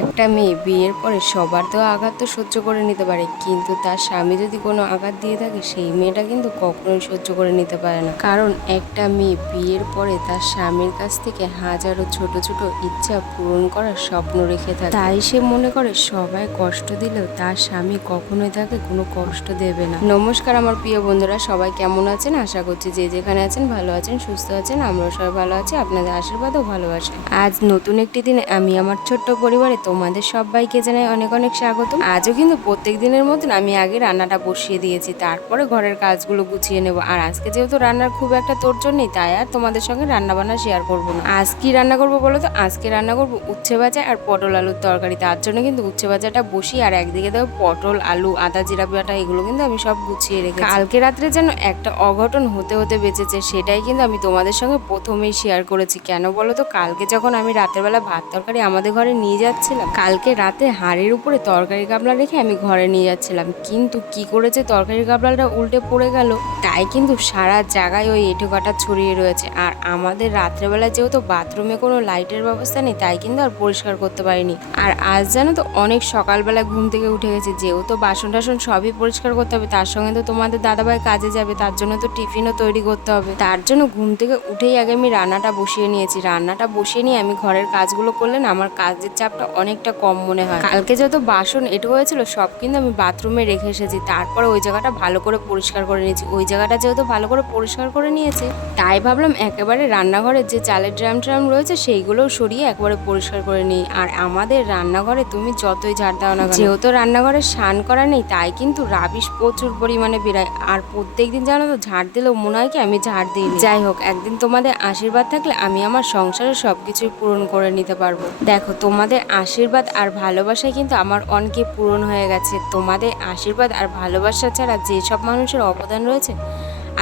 একটা মেয়ে বিয়ের পরে সবার তো আঘাত তো সহ্য করে নিতে পারে, কিন্তু তার স্বামী যদি কোনো আঘাত দিয়ে থাকে সেই মেয়েটা কিন্তু কখনোই সহ্য করে নিতে পারে না। কারণ একটা মেয়ে বিয়ের পরে তার স্বামীর কাছ থেকে হাজারো ছোট ছোট ইচ্ছা পূরণ করার স্বপ্ন রেখে থাকে। তাই সে মনে করে সবাই কষ্ট দিলেও তার স্বামী কখনোই তাকে কোনো কষ্ট দেবে না। নমস্কার আমার প্রিয় বন্ধুরা, সবাই কেমন আছেন? আশা করছি যে যেখানে আছেন ভালো আছেন, সুস্থ আছেন। আমরাও সবাই ভালো আছি, আপনাদের আশীর্বাদ ও ভালোবাসা। আজ নতুন একটি দিনে আমি আমার ছোট্ট পরিবারে তোমাদের সবাইকে জানাই অনেক অনেক স্বাগত। আজও কিন্তু প্রত্যেক দিনের মতন আমি আগে রান্নাটা বসিয়ে দিয়েছি, তারপরে ঘরের কাজগুলো গুছিয়ে নেব। আর আজকে যেহেতু রান্নার খুব একটা তোড়জোড় নেই, তাই আর তোমাদের সঙ্গে রান্না বান্না শেয়ার করবো না। আজ কি রান্না করবো বলো তো? আজকে রান্না করবো উচ্ছে ভাজা আর পটল আলুর তরকারি। তার জন্য কিন্তু উচ্ছে ভাজাটা বসি, আর একদিকে দেখো পটল আলু আদা জিরা বাটা এগুলো কিন্তু আমি সব গুছিয়ে রেখেছি। কালকে রাত্রে যেন একটা অঘটন হতে হতে বেঁচেছে, সেটাই কিন্তু আমি তোমাদের সঙ্গে প্রথমেই শেয়ার করেছি। কেন বলো তো? কালকে যখন আমি রাতের বেলা ভাত তরকারি আমাদের ঘরে নিয়ে যাচ্ছিলাম, কালকে রাতে হাঁড়ির উপরে তরকারি গামলা রেখে আমি ঘরে নিয়ে যাচ্ছিলাম, কিন্তু কি করেছে তরকারি গামলাটা উল্টে পড়ে গেল। তাই কিন্তু সারা জায়গায় ওই এঁঠো কাটা ছড়িয়ে রয়েছে। আর আমাদের রাত্রেবেলা যেহেতু বাথরুমে কোনো লাইটের ব্যবস্থা নেই, তাই কিন্তু আর পরিষ্কার করতে পারিনি। আর আজ জানো তো অনেক সকালবেলা ঘুম থেকে উঠে গেছে, যেহেতু বাসন টাসন সবই পরিষ্কার করতে হবে, তার সঙ্গে তো তোমাদের দাদাভাই কাজে যাবে, তার জন্য তো টিফিনও তৈরি করতে হবে। তার জন্য ঘুম থেকে উঠেই আগে আমি রান্নাটা বসিয়ে নিয়েছি। রান্নাটা বসিয়ে নিয়ে আমি ঘরের কাজগুলো করলে না আমার কাজের চাপটা অনেকটা কম মনে হয়। কালকে যত বাসন এঁটো হয়েছিল সব কিন্তু আমি বাথরুমে রেখে এসেছি, তারপরে ওই জায়গাটা ভালো করে পরিষ্কার করে নিয়েছি। ওই জায়গাটা যেহেতু ভালো করে পরিষ্কার করে নিয়েছি, তাই ভাবলাম একেবারে রান্নাঘরের যে চালের ড্রাম ট্রাম রয়েছে সেইগুলোও সরিয়ে একবারে পরিষ্কার করে নিই। আর আমাদের রান্নাঘরে তুমি যতই ঝাড় দাও না, যেহেতু রান্নাঘরে স্নান করা নেই, তাই কিন্তু রাবিশ প্রচুর পরিমাণে বেরায়। আর প্রত্যেকদিন জানো তো ঝাড় দিলেও মনে হয় কি আমি ঝাড় দিই। যাই হোক, একদিন তোমাদের আশীর্বাদ থাকলে আমি আমার সংসারের সবকিছুই পূরণ করে নিতে পারবো। দেখো, তোমাদের আশীর্বাদ আর ভালোবাসায় কিন্তু আমার অনেকে পূরণ হয়ে গেছে। তোমাদের আশীর্বাদ আর ভালোবাসা ছাড়া যেসব মানুষের অবদান রয়েছে,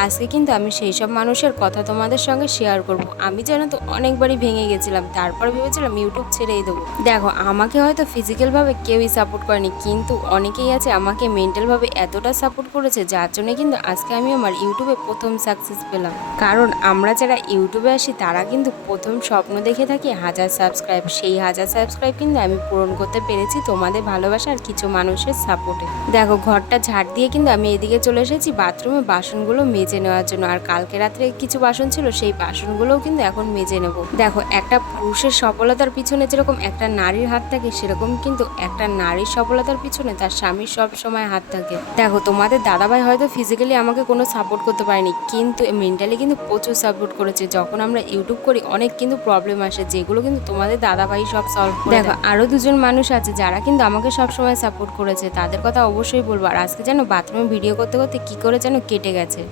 আজকে কিন্তু আমি সেই সব মানুষের কথা তোমাদের সঙ্গে শেয়ার করব। আমি জানো তো অনেকবারই ভেঙে গেছিলাম, তারপর ভেবেছিলাম ইউটিউব ছেড়েই দেবো। দেখো, আমাকে হয়তো ফিজিক্যালভাবে কেউই সাপোর্ট করেনি, কিন্তু অনেকেই আছে আমাকে মেন্টালভাবে এতটা সাপোর্ট করেছে, যার জন্য কিন্তু আজকে আমি আমার ইউটিউবে প্রথম সাকসেস পেলাম। কারণ আমরা যারা ইউটিউবে আসি তারা কিন্তু প্রথম স্বপ্ন দেখে থাকি 1000 সাবস্ক্রাইব। সেই 1000 সাবস্ক্রাইব কিন্তু আমি পূরণ করতে পেরেছি তোমাদের ভালোবাসা আর কিছু মানুষের সাপোর্টে। দেখো, ঘরটা ঝাড় দিয়ে কিন্তু আমি এদিকে চলে এসেছি বাথরুমে বাসনগুলো মেজে নেওয়ার জন্য। আর কালকে রাত্রে কিছু বাসন ছিল, সেই বাসনগুলোও কিন্তু এখন মেজে নেব। দেখো, একটা পুরুষের সফলতার পিছনে যেরকম একটা নারীর হাত থাকে, সেরকম কিন্তু একটা নারীর সফলতার পিছনে তার স্বামীর সব সময় হাত থাকে। দেখো, তোমাদের দাদাভাই হয়তো ফিজিক্যালি আমাকে কোনো সাপোর্ট করতে পারেনি, কিন্তু মেন্টালি কিন্তু প্রচুর সাপোর্ট করেছে। যখন আমরা ইউটিউব করি অনেক কিন্তু প্রবলেম আসে, যেগুলো কিন্তু তোমাদের দাদাভাই সব সলভ করে। দেখো, আরও দুজন মানুষ আছে যারা কিন্তু আমাকে সব সময় সাপোর্ট করেছে, তাদের কথা অবশ্যই বলবো। আর আজকে যেন বাথরুমে ভিডিও করতে করতে কি করে যেন কেটে গেছে।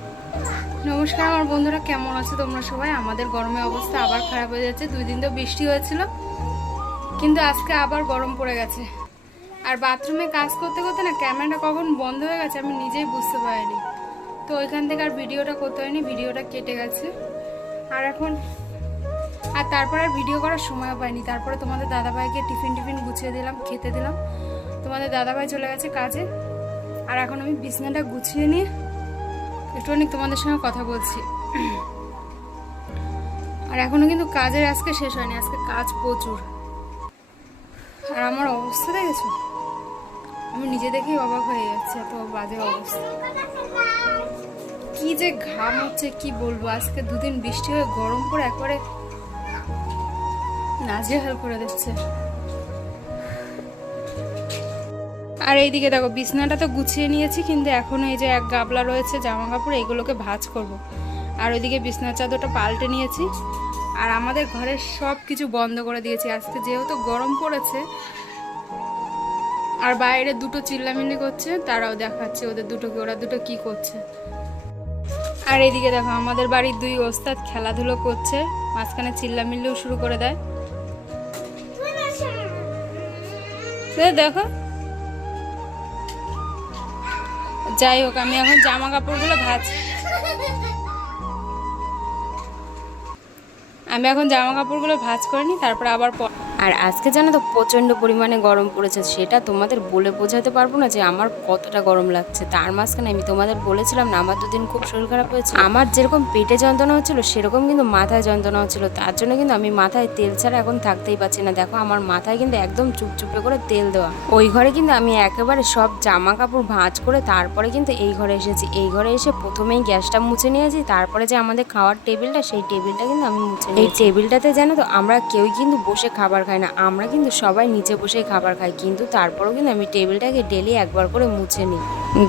নমস্কার আমার বন্ধুরা, কেমন আছো তোমরা সবাই? আমাদের গরমের অবস্থা আবার খারাপ হয়ে যাচ্ছে। 2 দিন তো বৃষ্টি হয়েছিল, কিন্তু আজকে আবার গরম পড়ে গেছে। আর বাথরুমে কাজ করতে করতে না ক্যামেরাটা কখন বন্ধ হয়ে গেছে আমি নিজেই বুঝতে পারিনি। তো ওইখান থেকে আর ভিডিওটা করতে হয়নি, ভিডিওটা কেটে গেছে। আর তারপর আর ভিডিও করার সময়ও পাইনি। তারপরে তোমাদের দাদাভাইকে টিফিন গুছিয়ে দিলাম, খেতে দিলাম। তোমাদের দাদাভাই চলে গেছে কাজে। আর এখন আমি বিছানাটা গুছিয়ে নিয়ে একটুখানি তোমাদের সঙ্গে কথা বলছি। আর এখনো কিন্তু কাজের আজকে শেষ হয়নি, আজকে কাজ প্রচুর। আর আমার অবস্থা দেখেছো? আমি নিজে দেখেই অবাক হয়ে যাচ্ছি, এত বাজে অবস্থা। কি যে ঘাম হচ্ছে কি বলবো। আজকে 2 দিন বৃষ্টি হয়ে গরম পড়ে একবারে নাজেহাল করে দিচ্ছে। আর এইদিকে দেখো, বিছনাটা তো গুছিয়ে নিয়েছি, কিন্তু এখনো এই যে এক গাবলা রয়েছে জামা কাপড়, এগুলোকে ভাঁজ করব। আর ওইদিকে বিছনার চাদরটা পাল্টে নিয়েছি। আর আমাদের ঘরের সব কিছু বন্ধ করে দিয়েছি আজকে, যেহেতু গরম পড়েছে। আর বাইরে দুটো চিল্লামিল্লি করছে, তারাও দেখাচ্ছে ওদের দুটোকে, ওরা দুটো কি করছে। আর এইদিকে দেখো, আমাদের বাড়ির 2 ওস্তাদ খেলাধুলো করছে, মাঝখানে চিল্লামিল্লিও শুরু করে দেয়। দেখো, যাই হোক, আমি এখন জামা কাপড়গুলো ভাঁজ করে নিই, তারপর আবার আর আজকে জানো তো প্রচণ্ড পরিমাণে গরম পড়েছে, সেটা তোমাদের বলে বোঝাতে পারবো না যে আমার কতটা গরম লাগছে। তার মাঝখানে আমি তোমাদের বলেছিলাম না আমার দুদিন খুব শরীর খারাপ হয়েছে। আমার যেরকম পেটে যন্ত্রণা হচ্ছিল সেরকম কিন্তু মাথায় যন্ত্রণা হচ্ছিল, তার জন্য কিন্তু আমি মাথায় তেল ছাড়া এখন থাকতেই পারছি না। দেখো আমার মাথায় কিন্তু একদম চুপচুপে করে তেল দেওয়া। ওই ঘরে কিন্তু আমি একেবারে সব জামা কাপড় ভাঁজ করে তারপরে কিন্তু এই ঘরে এসেছি। এই ঘরে এসে প্রথমেই গ্যাসটা মুছে নিয়েছি, তারপরে যে আমাদের খাওয়ার টেবিলটা সেই টেবিলটা কিন্তু আমি মুছে নিয়েছি। এই টেবিলটাতে জানো তো আমরা কেউই কিন্তু বসে খাবার খাই না, আমরা কিন্তু সবাই নিচে বসেই খাবার খাই, কিন্তু তারপরেও কিন্তু আমি টেবিলটাকে ডেলি একবার করে মুছে নিই।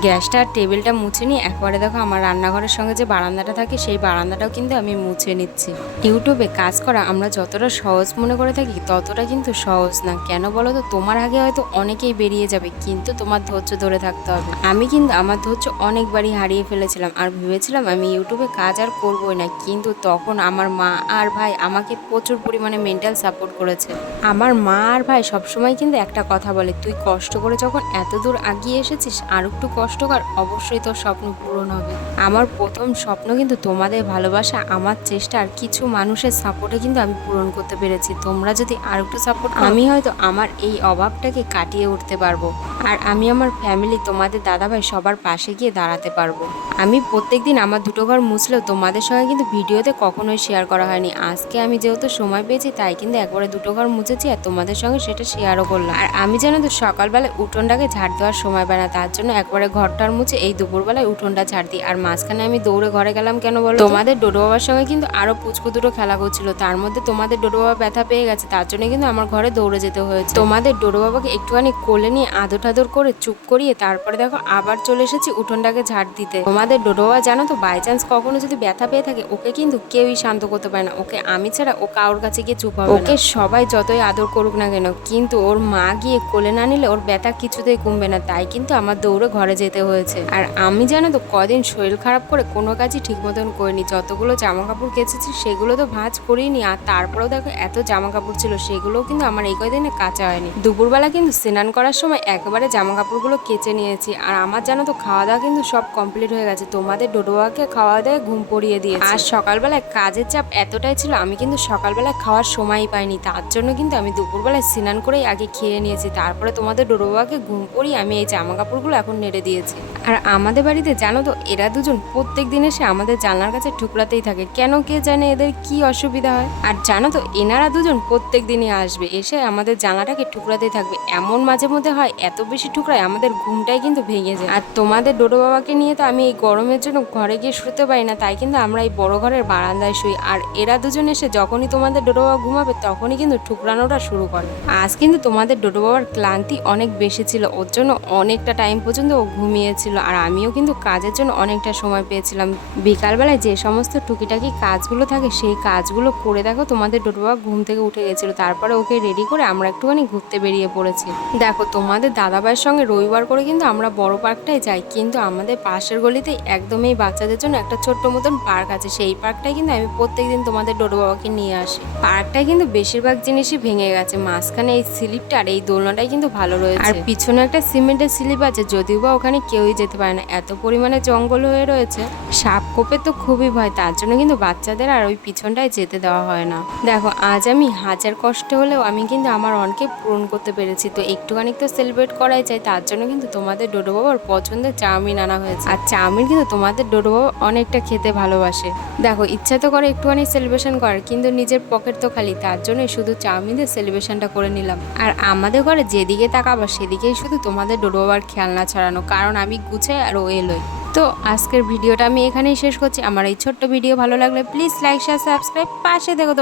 গ্যাসটা আর টেবিলটা মুছে নিই। একবারে দেখো আমার রান্নাঘরের সঙ্গে যে বারান্দাটা থাকে সেই বারান্দাটাও কিন্তু আমি মুছে নিচ্ছি। ইউটিউবে কাজ করা আমরা যতটা সহজ মনে করে থাকি ততটা কিন্তু সহজ না। কেন বলো তো, তোমার আগে হয়তো অনেকেই বেরিয়ে যাবে, কিন্তু তোমার ধৈর্য ধরে থাকতে হবে। আমি কিন্তু আমার ধৈর্য অনেকবারই হারিয়ে ফেলেছিলাম আর ভেবেছিলাম আমি ইউটিউবে কাজ আর করবোই না, কিন্তু তখন আমার মা আর ভাই আমাকে প্রচুর পরিমাণে মেন্টাল সাপোর্ট করেছে। আমার মা আর ভাই সবসময় কিন্তু একটা কথা বলে, তুই কষ্ট করে যখন এত দূর আগিয়ে এসেছিস আর একটু কষ্ট কর, অবশ্যই তোর স্বপ্ন পূরণ হবে। আমার প্রথম স্বপ্ন কিন্তু তোমাদের ভালোবাসা, আমার চেষ্টা আর কিছু মানুষের সাপোর্টে কিন্তু আমি পূরণ করতে পেরেছি। তোমরা যদি আর একটু সাপোর্ট, আমি হয়তো আমার এই অভাবটাকে কাটিয়ে উঠতে পারবো আর আমি আমার ফ্যামিলি তোমাদের দাদাভাই সবার পাশে গিয়ে দাঁড়াতে পারবো। আমি প্রত্যেকদিন আমার দুটো ঘর মুছলেও তোমাদের সঙ্গে কিন্তু ভিডিওতে কখনোই শেয়ার করা হয়নি। আজকে আমি যেহেতু সময় পেয়েছি তাই কিন্তু একবারে দুটো ঘর মুছেছি আর তোমাদের সঙ্গে সেটা শেয়ারও করলাম। আর আমি জানো তো সকালবেলায় উঠোনটাকে ঝাড় দেওয়ার সময় পাই না, তার জন্য একবারে ঘরটার মুছে এই দুপুরবেলায় উঠোনটা ঝাড় দিই। আর মাঝখানে আমি দৌড়ে ঘরে গেলাম কেন বলো, তোমাদের ডোডো বাবার সঙ্গে কিন্তু আরো পুচকু দুটো খেলা করছিল, তার মধ্যে তোমাদের ডোডো বাবা ব্যথা পেয়ে গেছে, তার জন্য কিন্তু আমার ঘরে দৌড়ে যেতে হয়েছে। তোমাদের ডোডো বাবাকে একটুখানি কোলে নিয়ে আদর টাদর করে চুপ করিয়ে তারপরে দেখো আবার চলে এসেছি উঠোনটাকে ঝাড় দিতে। তোমাদের ডোডো বাবা জানো তো বাই চান্স কখনো যদি ব্যথা পেয়ে থাকে ওকে কিন্তু কেউই শান্ত করতে পারে না, ওকে আমি ছাড়া ও কারোর কাছে গিয়ে চুপ হবে না। ওকে সবাই যতই আদর করুক না কেন, কিন্তু ওর মা গিয়ে কোলে না নিলে ওর ব্যথা কিছুতেই কমবে না, তাই কিন্তু আমার দৌড়ে ঘরে যেতে হয়েছে। আর আমি জানো তো কদিন শরীর খারাপ করে কোনো কাজই ঠিক মতন করিনি, যতগুলো জামা কাপড় কেচেছি সেগুলো তো ভাঁজ করিনি, আর তারপরেও দেখো এত জামা কাপড় ছিল সেগুলোও কিন্তু আমার এই কদিনে কাঁচা হয়নি। দুপুরবেলা কিন্তু স্নান করার সময় একেবারে জামা কাপড়গুলো কেচে নিয়েছি। আর আমার জানো তো খাওয়া দাওয়া কিন্তু সব কমপ্লিট হয়ে গেছে, তোমাদের ডোডোয়াকে খাওয়া দাওয়া ঘুম পড়িয়ে দিয়েছি। আর সকালবেলায় কাজের চাপ এতটাই ছিল আমি কিন্তু সকালবেলায় খাওয়ার সময়ই পাইনি, তার জন্য কিন্তু আমি দুপুরবেলায় স্নান করেই আগে খেয়ে নিয়েছি, তারপরে তোমাদের ডোডোবাকে ঘুম পড়িয়ে আমি এই জামা কাপড়গুলো এখন নেড়ে দিয়েছি। আর আমাদের বাড়িতে জানো তো এরা দুজন প্রত্যেক দিন এসে আমাদের জানলার কাছে ঠুকরাতেই থাকে, কেন কে জানে এদের কি অসুবিধা হয়। আর জানো তো এনারা দুজন প্রত্যেক দিনই আসবে, এসে আমাদের জানলাটাকে ঠুকরাতেই থাকবে। এমন মাঝে মধ্যে হয় এত বেশি ঠুকরায় আমাদের ঘুমটাই কিন্তু ভেঙে যায়। আর তোমাদের ডোডো বাবাকে নিয়ে তো আমি এই গরমের জন্য ঘরে গিয়ে শুতে পারি না, তাই কিন্তু আমরা এই বড় ঘরের বারান্দায় শুই। আর এরা দুজন এসে যখনই তোমাদের ডোডো বাবা ঘুমাবে তখনই কিন্তু ঠুকরানোটা শুরু করে। আজ কিন্তু তোমাদের ডোডো বাবার ক্লান্তি অনেক বেশি ছিল, ওর জন্য অনেকটা টাইম পর্যন্ত ও ঘুমিয়েছিল, আর আমিও কিন্তু কাজের জন্য অনেকটা সময় পেয়েছিলাম। বিকালবেলায় যে সমস্ত টুকিটাকি কাজগুলো থাকে সেই কাজগুলো করে দেখো তোমাদের ডোডো বাবা ঘুম থেকে উঠে গেছিল, তারপরে ওকে রেডি করে আমরা একটুখানি ঘুরতে বেরিয়ে পড়েছি। দেখো তোমাদের দাদাভাইয়ের সঙ্গে রবিবার করে কিন্তু আমরা বড় পার্কটাই যাই, কিন্তু আমাদের পাশের গলিতেই একদমই বাচ্চাদের জন্য একটা ছোট্ট মতন পার্ক আছে, সেই পার্কটাই কিন্তু আমি প্রত্যেকদিন তোমাদের ডোডো বাবাকে নিয়ে আসি। পার্কটায় কিন্তু বেশিরভাগ জিনিসই ভেঙে গেছে, মাঝখানে এই স্লিপটা আর এই দোলনাটাই কিন্তু ভালো রয়েছে, আর পিছনে একটা সিমেন্টের স্লিপ আছে, যদিও বা ওখানে কেউই যেতে পারে না, এত পরিমাণে জঙ্গল হয়ে রয়েছে। সাপ কোপের তো খুবই ভয়, তার জন্য কিন্তু বাচ্চাদের আর ওই পিছনটায় যেতে দেওয়া হয় না। দেখো আজ আমি হাজার কষ্ট হলেও আমি কিন্তু আমার অনকে পূরণ করতে পেরেছি, তো একটুখানি তো সেলিব্রেট করাই চাই, তার জন্য কিন্তু তোমাদের ডোডো বাবার পছন্দের চাউমিন আনা হয়েছে। আর চাউমিন কিন্তু তোমাদের ডোডো বাবা অনেকটা খেতে ভালোবাসে। দেখো ইচ্ছা তো করে একটুখানি সেলিব্রেশন করার, কিন্তু নিজের পকেট তো খালি, তার জন্যই শুধু চাউমিন দিয়ে সেলিব্রেশনটা করে নিলাম। আর আমাদের ঘরে যেদিকে তাকাবো সেদিকেই শুধু তোমাদের ডোডো বাবার খেলনা ছড়ানো, কারণ আমি গুছাই আর ও এলোই। তো আজকের ভিডিওটা আমি এখানেই শেষ করছি। আমার এই ছোট্ট ভিডিও ভালো লাগলে প্লিজ লাইক শেয়ার সাবস্ক্রাইব, পাশে দেখো।